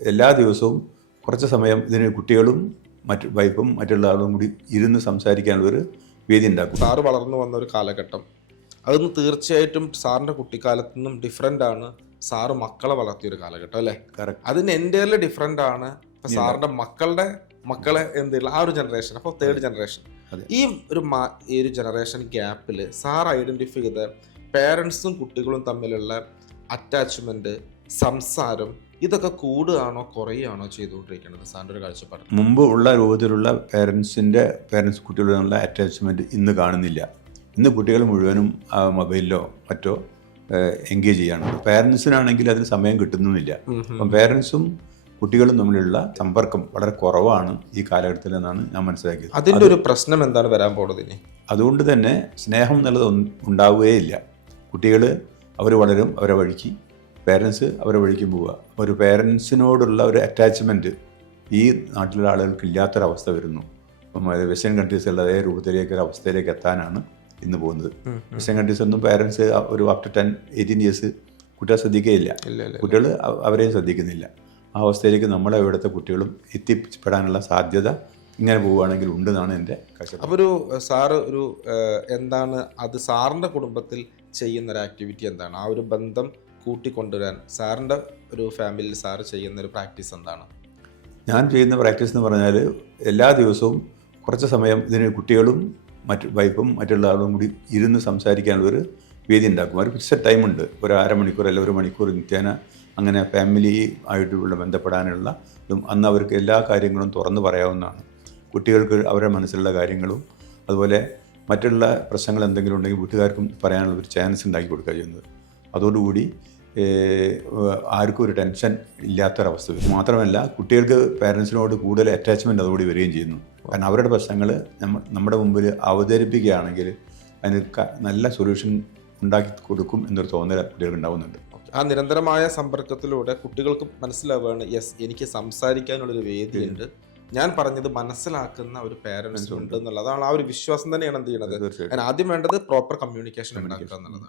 എല്ലാ ദിവസവും കുറച്ച് സമയം ഇതിന് കുട്ടികളും മറ്റു വൈഫും മറ്റുള്ള ആളും കൂടി ഇരുന്ന് സംസാരിക്കാനുള്ളൊരു വേദി ഉണ്ടാക്കും. സാറ് വളർന്നു വന്ന ഒരു കാലഘട്ടം അതൊന്നും തീർച്ചയായിട്ടും സാറിൻ്റെ കുട്ടിക്കാലത്തു നിന്നും ഡിഫറെൻ്റ് ആണ്. സാറ് മക്കളെ വളർത്തിയൊരു കാലഘട്ടം അല്ലേ? കറക്റ്റ്. അതിന് എൻ്റെ ഡിഫറെൻ്റ് ആണ്. ഇപ്പം സാറിൻ്റെ മക്കളെ എന്തെങ്കിലും ആ ഒരു ജനറേഷൻ, അപ്പോൾ തേർഡ് ജനറേഷൻ, ഈ ഒരു ജനറേഷൻ ഗ്യാപ്പിൽ സാർ ഐഡൻറ്റിഫൈ ചെയ്ത പേരൻസും കുട്ടികളും തമ്മിലുള്ള അറ്റാച്ച്മെൻറ്റ്, സംസാരം, ഇതൊക്കെ കൂടുകയാണോ കുറയുകയാണോ ചെയ്തുകൊണ്ടിരിക്കുന്നത് സാറിൻ്റെ ഒരു കാഴ്ചപ്പാട്? മുമ്പ് ഉള്ള രൂപത്തിലുള്ള പേരൻസ് കുട്ടികളുള്ള അറ്റാച്ച്മെൻറ്റ് ഇന്ന് കാണുന്നില്ല. ഇന്ന് കുട്ടികൾ മുഴുവനും മൊബൈലിലോ മറ്റോ എൻഗേജ് ചെയ്യാണ്. പേരൻസിനാണെങ്കിൽ അതിന് സമയം കിട്ടുന്നുമില്ല. അപ്പം പേരൻസും കുട്ടികളും തമ്മിലുള്ള സമ്പർക്കം വളരെ കുറവാണ് ഈ കാലഘട്ടത്തിൽ എന്നാണ് ഞാൻ മനസ്സിലാക്കിയത്. അതിൻ്റെ ഒരു പ്രശ്നം എന്താണ് വരാൻ പോകുന്നത് ഇനി? അതുകൊണ്ട് തന്നെ സ്നേഹം എന്നുള്ളത് ഉണ്ടാവുകയില്ല. കുട്ടികൾ അവർ വളരും, അവരെ വഴിക്ക്, പേരൻസ് അവരെ വഴിക്ക് പോവുക. ഒരു പേരൻസിനോടുള്ള ഒരു അറ്റാച്ച്മെൻറ്റ് ഈ നാട്ടിലുള്ള ആളുകൾക്ക് ഇല്ലാത്തൊരവസ്ഥ വരുന്നു. അപ്പം വെസ്റ്റേൺ കൺട്രീസുള്ള അതേ രൂപത്തിലേക്ക് ഒരു അവസ്ഥയിലേക്ക് എത്താനാണ് ഇന്ന് പോകുന്നത്. വെസ്റ്റേൺ കൺട്രീസ് ഒന്നും പേരൻസ് ഒരു അപ് ടു 10-18 ഇയേഴ്സ് കുട്ടികളെ ശ്രദ്ധിക്കുകയില്ല. കുട്ടികൾ അവരെയും ശ്രദ്ധിക്കുന്നില്ല. ആ അവസ്ഥയിലേക്ക് നമ്മളെ ഇവിടുത്തെ കുട്ടികളും എത്തിപ്പെടാനുള്ള സാധ്യത ഇങ്ങനെ പോവുകയാണെങ്കിൽ ഉണ്ടെന്നാണ് എൻ്റെ കാഴ്ചപ്പാട്. അപ്പോൾ സാറ് എന്താണ് അത് സാറിൻ്റെ കുടുംബത്തിൽ ചെയ്യുന്ന ഒരു ആക്ടിവിറ്റി എന്താണ്? ആ ഒരു ബന്ധം കൂട്ടിക്കൊണ്ടുവരാൻ സാറിൻ്റെ ഒരു ഫാമിലിയിൽ സാറ് ചെയ്യുന്ന ഒരു പ്രാക്ടീസ് എന്താണ്? ഞാൻ ചെയ്യുന്ന പ്രാക്ടീസ് എന്ന് പറഞ്ഞാൽ എല്ലാ ദിവസവും കുറച്ച് സമയം ഇതിന് കുട്ടികളും മറ്റു വൈഫും മറ്റുള്ള ആളും കൂടി ഇരുന്ന് സംസാരിക്കാനുള്ളൊരു വേദി ഉണ്ടാക്കും. ഒരു ഫിക്സഡ് ടൈമുണ്ട്, ഒരു അരമണിക്കൂർ അല്ലെങ്കിൽ 1 മണിക്കൂർ നിത്യേന അങ്ങനെ ഫാമിലി ആയിട്ടുള്ള ബന്ധപ്പെടാനുള്ള ഇതും. അന്ന് അവർക്ക് എല്ലാ കാര്യങ്ങളും തുറന്നു പറയാവുന്നതാണ്. കുട്ടികൾക്ക് അവരുടെ മനസ്സിലുള്ള കാര്യങ്ങളും അതുപോലെ മറ്റുള്ള പ്രശ്നങ്ങൾ എന്തെങ്കിലും ഉണ്ടെങ്കിൽ വീട്ടുകാർക്കും പറയാനുള്ള ഒരു ചാൻസ് ഉണ്ടാക്കി കൊടുക്കുക ചെയ്യുന്നത്. അതോടുകൂടി ആർക്കും ഒരു ടെൻഷൻ ഇല്ലാത്തൊരവസ്ഥ വരും. മാത്രമല്ല കുട്ടികൾക്ക് പേരൻസിനോട് കൂടുതൽ അറ്റാച്ച്മെൻറ്റ് അതോടുകൂടി വരികയും ചെയ്യുന്നു. കാരണം അവരുടെ പ്രശ്നങ്ങൾ നമ്മുടെ മുമ്പിൽ അവതരിപ്പിക്കുകയാണെങ്കിൽ അതിന് നല്ല സൊല്യൂഷൻ ഉണ്ടാക്കി കൊടുക്കും എന്നൊരു തോന്നൽ കുട്ടികൾക്ക് ഉണ്ടാവുന്നുണ്ട്. ആ നിരന്തരമായ സമ്പർക്കത്തിലൂടെ കുട്ടികൾക്ക് മനസ്സിലാവുകയാണ്, യെസ്, എനിക്ക് സംസാരിക്കാനുള്ളൊരു വേദിയുണ്ട്, ഞാൻ പറഞ്ഞത് മനസ്സിലാക്കുന്ന ഒരു പേരൻസ് ഉണ്ട് എന്നുള്ളതാണ്. ആ ഒരു വിശ്വാസം തന്നെയാണ് എന്ത് ചെയ്യണത്. ആദ്യം വേണ്ടത് പ്രോപ്പർ കമ്മ്യൂണിക്കേഷൻ ഉണ്ടാക്കുക എന്നുള്ളതാണ്.